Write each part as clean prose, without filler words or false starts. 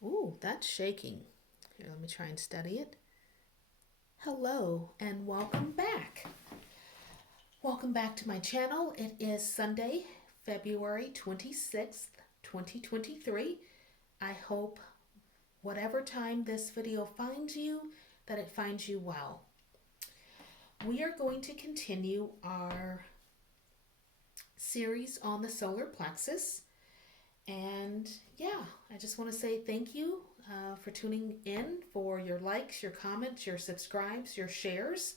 Ooh, that's shaking. Here, let me try and study it. Hello and welcome back. Welcome back to my channel. It is Sunday, February 26th, 2023. I hope whatever time this video finds you, that it finds you well. We are going to continue our series on the solar plexus. And yeah, I just want to say thank you for tuning in, for your likes, your comments, your subscribes, your shares,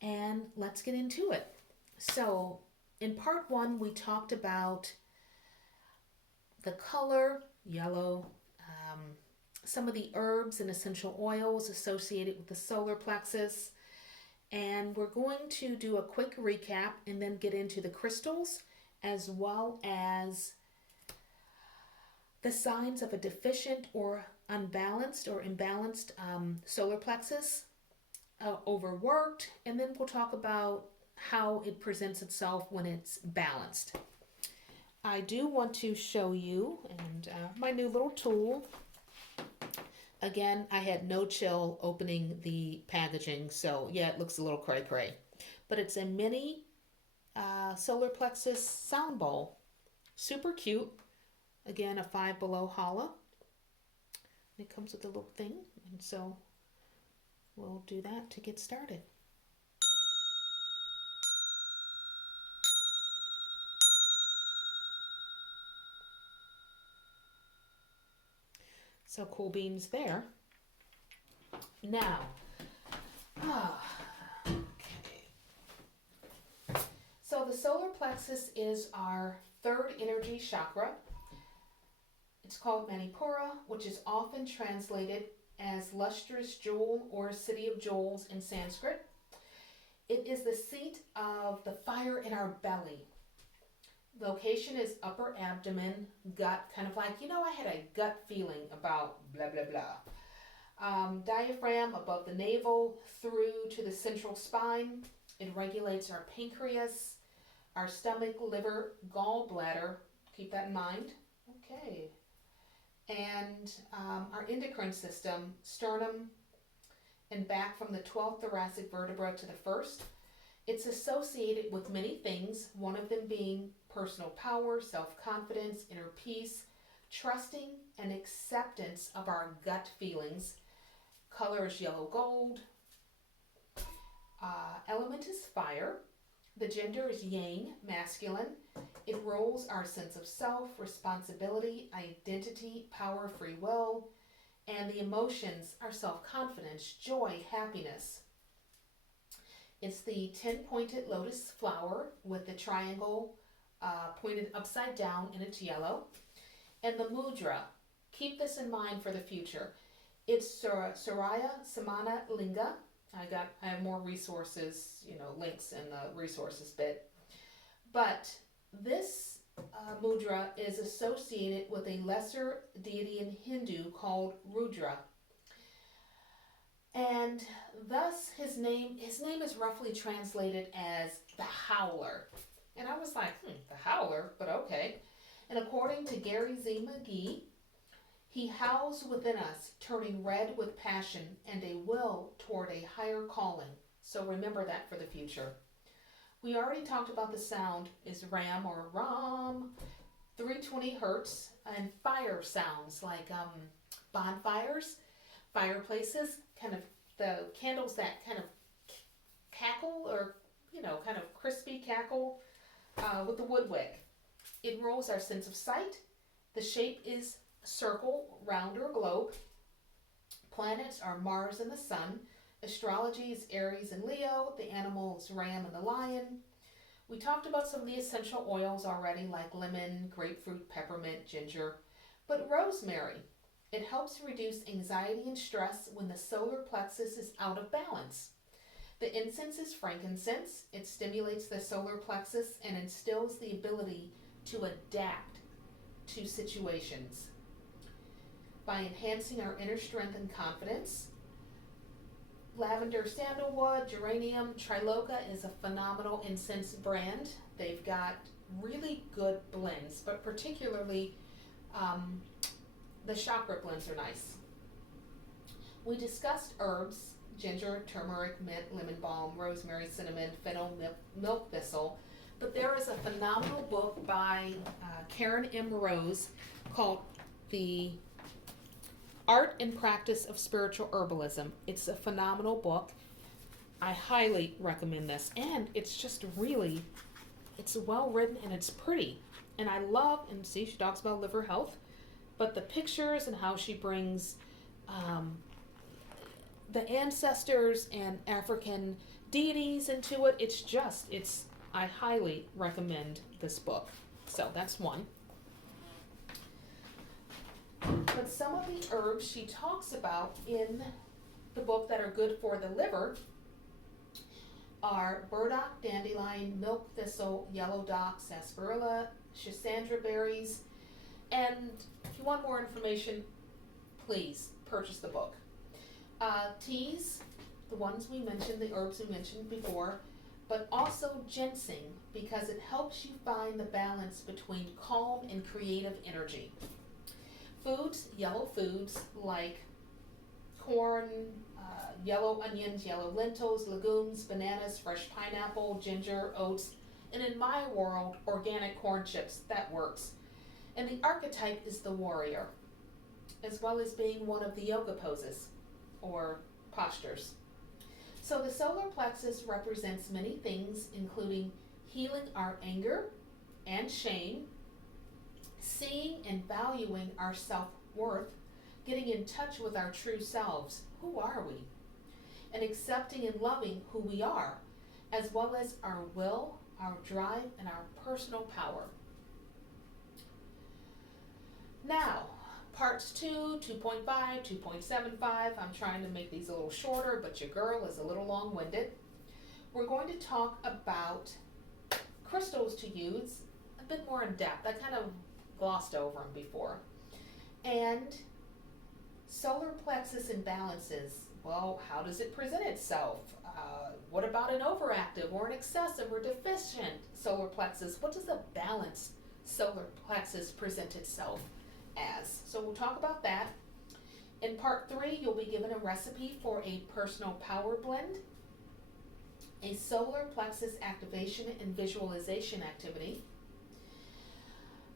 and let's get into it. So, in part one, we talked about the color, yellow, um, some of the herbs and essential oils associated with the solar plexus, and we're going to do a quick recap and then get into the crystals as well as the signs of a deficient or unbalanced or imbalanced solar plexus, overworked, and then we'll talk about how it presents itself when it's balanced. I do want to show you and my new little tool. Again, I had no chill opening the packaging, so yeah, it looks a little cray-cray. But it's a mini solar plexus sound bowl. Super cute. Again, a 5 below hollow. It comes with a little thing, and so we'll do that to get started. So cool beans there. Now, okay. So the solar plexus is our third energy chakra. It's called Manipura, which is often translated as lustrous jewel or city of jewels in Sanskrit. It is the seat of the fire in our belly. Location is upper abdomen, gut, kind of like, I had a gut feeling about blah, blah, blah. Diaphragm above the navel through to the central spine. It regulates our pancreas, our stomach, liver, gallbladder. Keep that in mind. Okay. And our endocrine system, sternum and back from the 12th thoracic vertebra to the 1st. It's associated with many things, one of them being personal power, self-confidence, inner peace, trusting and acceptance of our gut feelings. Color is yellow gold. Element is fire. The gender is yang, masculine. It rules our sense of self, responsibility, identity, power, free will, and the emotions are self-confidence, joy, happiness. It's the 10-pointed lotus flower with the triangle pointed upside down, and it's yellow. And the mudra, keep this in mind for the future. It's Surya Samana Linga. I have more resources, links in the resources bit. But this mudra is associated with a lesser deity in Hindu called Rudra. And thus his name is roughly translated as the Howler. And I was like, the Howler, but okay. And according to Gary Z. McGee, he howls within us, turning red with passion and a will toward a higher calling. So remember that for the future. We already talked about the sound is Ram or Ram, 320 hertz, and fire sounds like bonfires, fireplaces, kind of the candles that kind of cackle or, kind of crispy cackle with the wood wick. It rolls our sense of sight. The shape is circle, round, or globe. Planets are Mars and the Sun. Astrology is Aries and Leo. The animal is Ram and the Lion. We talked about some of the essential oils already, like lemon, grapefruit, peppermint, ginger. But rosemary, it helps reduce anxiety and stress when the solar plexus is out of balance. The incense is frankincense. It stimulates the solar plexus and instills the ability to adapt to situations by enhancing our inner strength and confidence. Lavender, sandalwood, geranium, Triloka is a phenomenal incense brand. They've got really good blends, but particularly the chakra blends are nice. We discussed herbs, ginger, turmeric, mint, lemon balm, rosemary, cinnamon, fennel, milk thistle. But there is a phenomenal book by Karen M. Rose called The Art and Practice of Spiritual Herbalism. It's a phenomenal book. I highly recommend this. And it's just really, it's well written and it's pretty. And I love, and see, she talks about liver health, but the pictures and how she brings the ancestors and African deities into it. I highly recommend this book. So that's one. But some of the herbs she talks about in the book that are good for the liver are burdock, dandelion, milk thistle, yellow dock, sarsaparilla, schisandra berries. And if you want more information, please purchase the book. Teas, the ones we mentioned, the herbs we mentioned before, but also ginseng, because it helps you find the balance between calm and creative energy. Foods, yellow foods like corn, yellow onions, yellow lentils, legumes, bananas, fresh pineapple, ginger, oats, and in my world, organic corn chips. That works. And the archetype is the warrior, as well as being one of the yoga poses or postures. So the solar plexus represents many things, including healing our anger and shame, seeing and valuing our self-worth, getting in touch with our true selves. Who are we? And accepting and loving who we are, as well as our will, our drive, and our personal power. Now, parts 2, 2.5, 2.75. I'm trying to make these a little shorter, but your girl is a little long-winded. We're going to talk about crystals to use a bit more in depth. I kind of glossed over them before. And solar plexus imbalances. Well, how does it present itself? What about an overactive or an excessive or deficient solar plexus? What does a balanced solar plexus present itself as? So we'll talk about that. In part 3, you'll be given a recipe for a personal power blend, a solar plexus activation and visualization activity.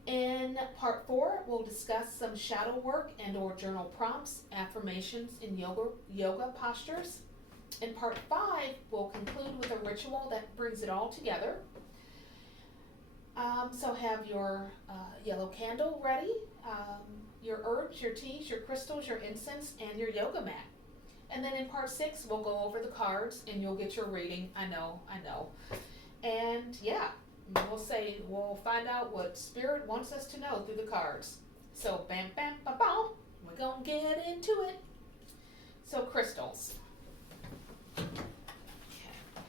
In part 4, we'll discuss some shadow work and or journal prompts, affirmations, and yoga postures. In part 5, we'll conclude with a ritual that brings it all together. So have your yellow candle ready, your herbs, your teas, your crystals, your incense, and your yoga mat. And then in part 6, we'll go over the cards and you'll get your reading. I know. And yeah, we'll find out what Spirit wants us to know through the cards. So bam, bam, ba, bam, we're gonna get into it. So crystals. Okay,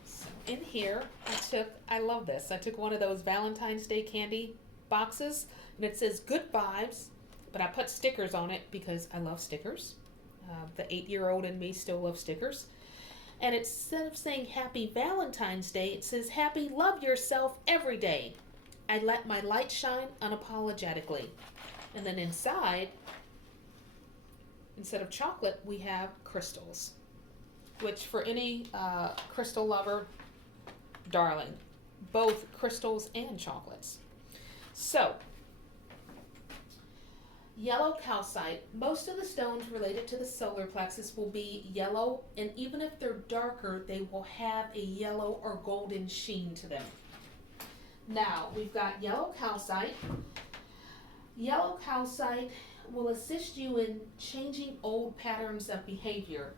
so in here, I love this. I took one of those Valentine's Day candy boxes, and it says good vibes, but I put stickers on it because I love stickers. The 8-year-old in me still loves stickers. And instead of saying Happy Valentine's Day, it says Happy Love Yourself Every Day. I let my light shine unapologetically. And then inside, instead of chocolate, we have crystals, which for any crystal lover, darling, both crystals and chocolates. So, yellow calcite. Most of the stones related to the solar plexus will be yellow, and even if they're darker, they will have a yellow or golden sheen to them. Now, we've got yellow calcite. Yellow calcite will assist you in changing old patterns of behavior.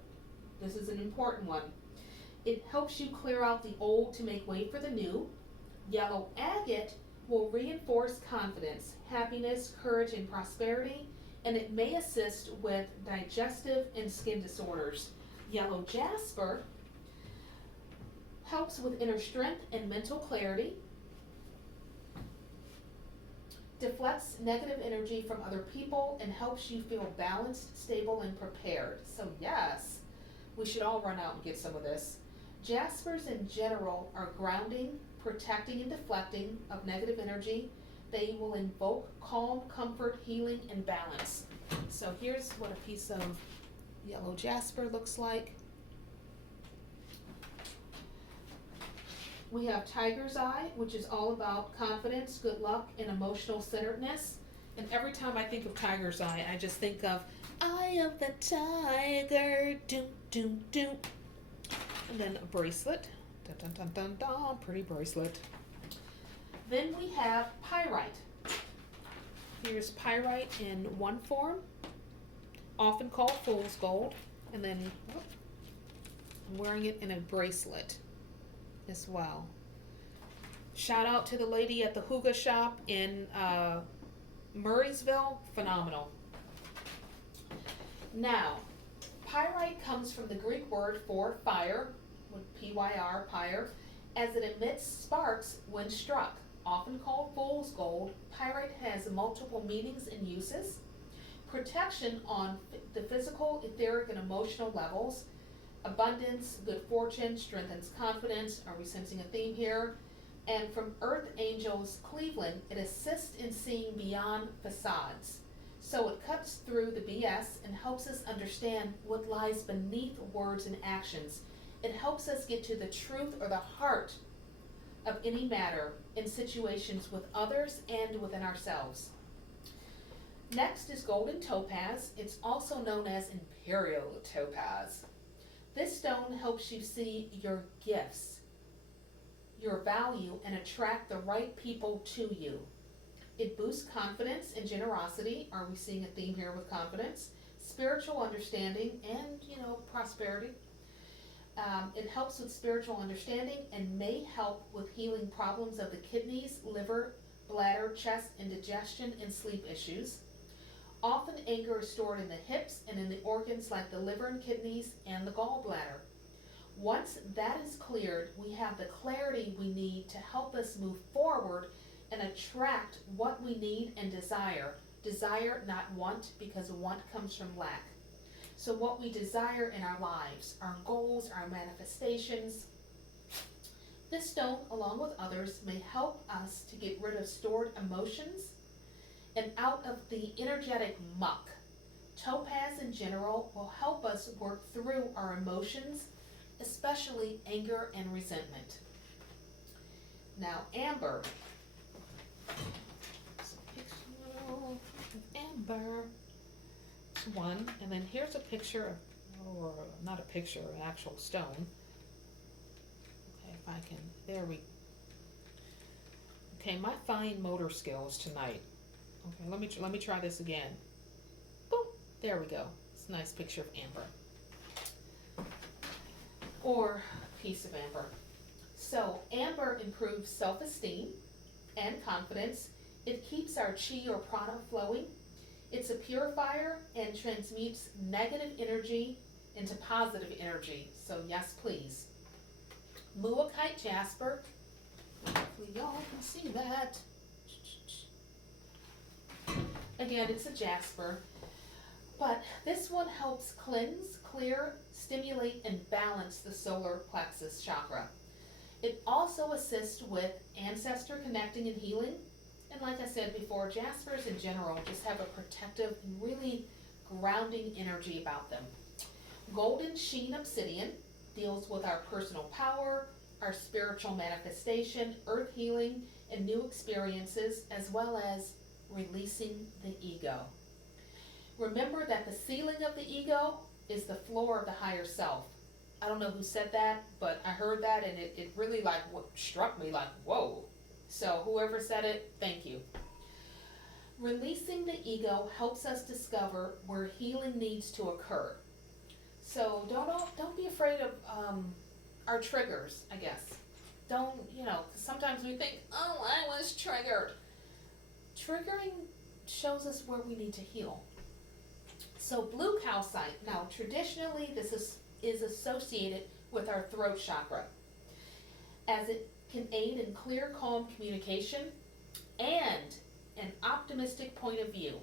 This is an important one. It helps you clear out the old to make way for the new. Yellow agate will reinforce confidence, happiness, courage, and prosperity, and it may assist with digestive and skin disorders. Yellow jasper helps with inner strength and mental clarity, deflects negative energy from other people, and helps you feel balanced, stable, and prepared. So yes, we should all run out and get some of this. Jaspers in general are grounding, protecting, and deflecting of negative energy. They will invoke calm, comfort, healing, and balance. So So here's what a piece of yellow jasper looks like. We have tiger's eye, which is all about confidence, good luck, and emotional centeredness. And every time I think of tiger's eye, I just think of Eye of the Tiger, doom, doom, doom. And then a bracelet, dun, dun, dun, dun, dun, pretty bracelet. Then we have pyrite. Here's pyrite in one form, often called fool's gold. And then I'm wearing it in a bracelet as well. Shout out to the lady at the Hygge shop in Murraysville, phenomenal. Now, pyrite comes from the Greek word for fire, with P-Y-R, pyre, as it emits sparks when struck. Often called fool's gold, pyrite has multiple meanings and uses. Protection on the physical, etheric, and emotional levels. Abundance, good fortune, strengthens confidence. Are we sensing a theme here? And from Earth Angels Cleveland, it assists in seeing beyond facades. So it cuts through the BS and helps us understand what lies beneath words and actions. It helps us get to the truth or the heart of any matter in situations with others and within ourselves. Next is golden topaz. It's also known as imperial topaz. This stone helps you see your gifts, your value, and attract the right people to you. It boosts confidence and generosity. Are we seeing a theme here with confidence? Spiritual understanding and, prosperity. It helps with spiritual understanding and may help with healing problems of the kidneys, liver, bladder, chest, indigestion, and sleep issues. Often anger is stored in the hips and in the organs like the liver and kidneys and the gallbladder. Once that is cleared, we have the clarity we need to help us move forward and attract what we need and desire. Desire, not want, because want comes from lack. So what we desire in our lives, our goals, our manifestations. This stone, along with others, may help us to get rid of stored emotions and out of the energetic muck. Topaz in general will help us work through our emotions, especially anger and resentment. Now, amber. Amber. One, and then here's a picture of, or not a picture, an actual stone. Okay, if I can, there we, okay, my fine motor skills tonight. Okay, let me try this again. Boom, there we go. It's a nice picture of amber. Or a piece of amber. So, amber improves self-esteem and confidence. It keeps our chi or prana flowing. It's a purifier and transmutes negative energy into positive energy. So yes, please. Muakkite jasper. Hopefully y'all can see that. Again, it's a jasper. But this one helps cleanse, clear, stimulate, and balance the solar plexus chakra. It also assists with ancestor connecting and healing. And like I said before, jaspers in general just have a protective and really grounding energy about them. Golden sheen obsidian deals with our personal power, our spiritual manifestation, earth healing, and new experiences, as well as releasing the ego. Remember that the ceiling of the ego is the floor of the higher self. I don't know who said that, but I heard that and it really struck me like, whoa. So whoever said it, thank you. Releasing the ego helps us discover where healing needs to occur. So don't be afraid of our triggers, I guess. Don't, 'cause sometimes we think, oh, I was triggered. Triggering shows us where we need to heal. So blue calcite, now traditionally this is associated with our throat chakra, as it can aid in clear, calm communication and an optimistic point of view.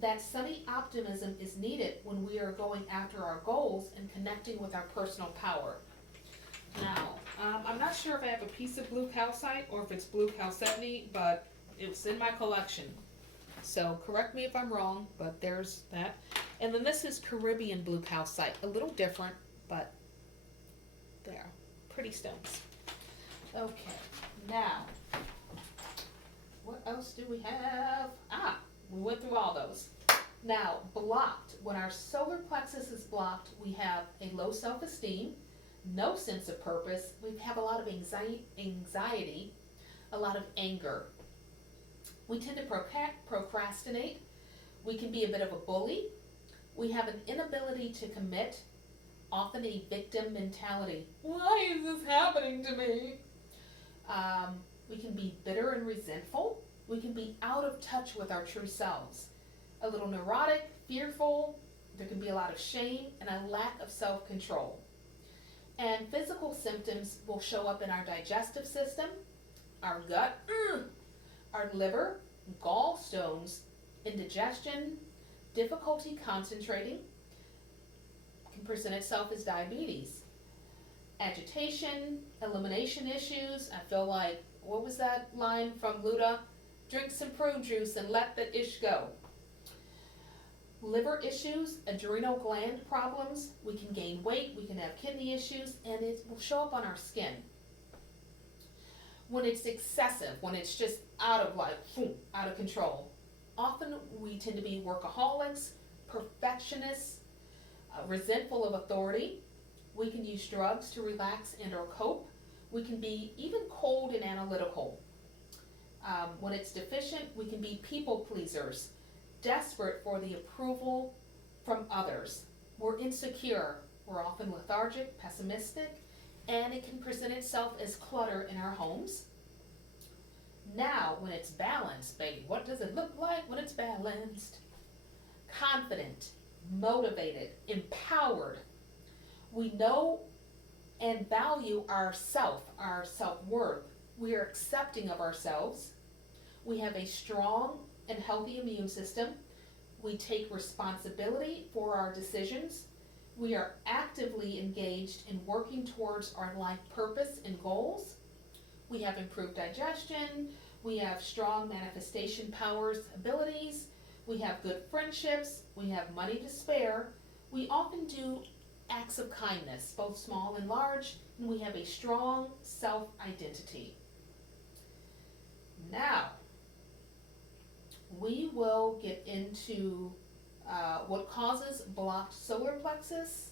That sunny optimism is needed when we are going after our goals and connecting with our personal power. Now, I'm not sure if I have a piece of blue calcite or if it's blue calcitiny, but it's in my collection. So correct me if I'm wrong, but there's that. And then this is Caribbean blue calcite. A little different, but there. Pretty stones. Okay, now, what else do we have? We went through all those. Now, blocked. When our solar plexus is blocked, we have a low self-esteem, no sense of purpose. We have a lot of anxiety, a lot of anger. We tend to procrastinate. We can be a bit of a bully. We have an inability to commit, often a victim mentality. Why is this happening to me? We can be bitter and resentful. We can be out of touch with our true selves. A little neurotic, fearful. There can be a lot of shame and a lack of self-control. And physical symptoms will show up in our digestive system, our gut, our liver, gallstones, indigestion, difficulty concentrating. Can present itself as diabetes. Agitation, elimination issues. I feel like, what was that line from Luda? Drink some prune juice and let the ish go. Liver issues, adrenal gland problems. We can gain weight, we can have kidney issues, and it will show up on our skin. When it's excessive, when it's just out of control. Often we tend to be workaholics, perfectionists, resentful of authority. We can use drugs to relax and or cope. We can be even cold and analytical. When it's deficient, we can be people pleasers, desperate for the approval from others. We're insecure. We're often lethargic, pessimistic, and it can present itself as clutter in our homes. Now, when it's balanced, baby, what does it look like when it's balanced? Confident, motivated, empowered. We know and value our self-worth. We are accepting of ourselves. We have a strong and healthy immune system. We take responsibility for our decisions. We are actively engaged in working towards our life purpose and goals. We have improved digestion. We have strong manifestation powers, abilities. We have good friendships. We have money to spare. We often do acts of kindness, both small and large, and we have a strong self-identity. Now, we will get into what causes a blocked solar plexus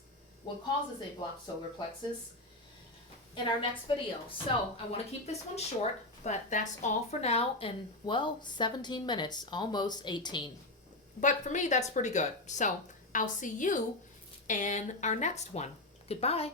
in our next video. So I want to keep this one short, but that's all for now. And 17 minutes, almost 18. But for me, that's pretty good. So I'll see you in our next one. Goodbye.